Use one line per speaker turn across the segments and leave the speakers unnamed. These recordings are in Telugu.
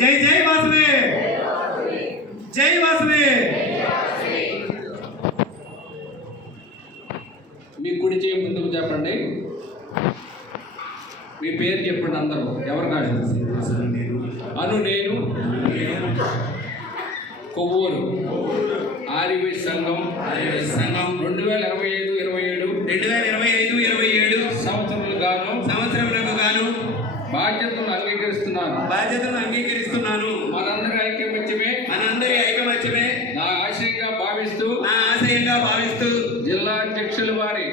జై జై వాసవి. జై వాసవి.
మీ కుడి చేయి ముందుకు చెప్పండి. మీ పేరు చెప్పండి అందరూ. ఎవరు కాదు? అను నేను. కొవ్వూరు. ఆర్యవేశ సంఘం.
సంఘం
రెండు వేల ఇరవై ఐదు ఇరవై ఏడు.
రెండు వేల ఇరవై ఐదు ఇరవై ఏడు
సంవత్సరములు గాను
సంవత్సరములకు గాను
బాధ్యతలు అంగీకరిస్తున్నాను.
బాధ్యతను అంగీకరిస్తున్నాను
మనందరి ఐక్యమత్యమే
మనందరి ఐకమత్యమే
నా ఆశయంగా భావిస్తూ
నా ఆశయంగా భావిస్తూ
జిల్లా అధ్యక్షుల వారి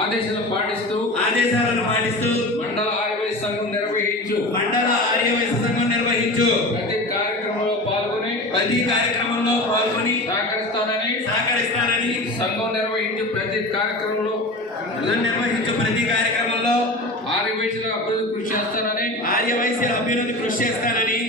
ఆదేశాలు పాటిస్తూ
ఆదేశాలను పాటిస్తూ
మండల ఆర్యవేశ సంఘం నిర్వహించు.
మండల ఆర్యవైశ్య సంఘం నిర్వహించు.
ప్రతి కార్యక్రమంలో పాల్గొని
ప్రతి కార్యక్రమంలో పాల్గొని
సహకరిస్తానని
సహకరిస్తానని
సంఘం నిర్వహించే ప్రతి కార్యక్రమంలో
నిర్వహించు ప్రతి కార్యక్రమంలో
ఆర్యవేశుల అభివృద్ధి కృషి చేస్తానని
ఆర్యవైశ్య అభ్యున్నతి కృషి చేస్తానని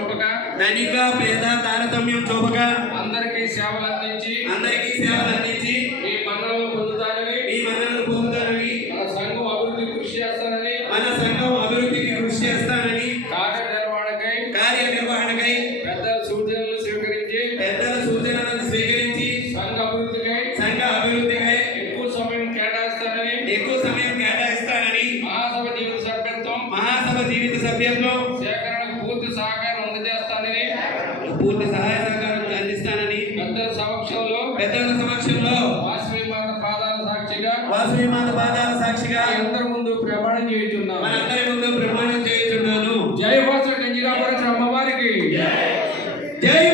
చూపక
ధనిక పేద తారతమ్యం చూపగా
అందరికీ సేవలు అందించి
అందరికీ సేవలు అందించి
మీ మన్నలు పొందుతానని
మీ మన్నలను పొందుతానని
మన సంఘం అభివృద్ధి కృషి చేస్తానని
మన సంఘం అభివృద్ధికి కృషి చేస్తానని
కార్యనిర్వహణకై
కార్యనిర్వహణకై
పెద్దల సూచనలు స్వీకరించి
పెద్దల సూచనలను స్వీకరించి
సంఘ అభివృద్ధికై
సంఘ అభివృద్ధికై
ఎక్కువ సమయం కేటాయిస్తానని
ఎక్కువ సమయం కేటాయిస్తానని
మహాసభ జీవిత సభ్యత్వం
మహాసభ జీవిత సభ్యత్వం
సేకరణకు పూర్తి సహకారం అందజేస్తానని
పూర్తి సహాయ సహకారం అందిస్తానని
పెద్దల సమక్షంలో
పెద్దల సమక్షంలో
వాసవి మాత పాదాల సాక్షిగా
వాసవి మాత పాదాల సాక్షిగా
అందరి ముందు ప్రమాణం చేయుచున్నాను.
మనందరి ముందు ప్రమాణం చేయుచున్నాను.
జై వాసవి గంజిరాపురం అమ్మవారికి.
జై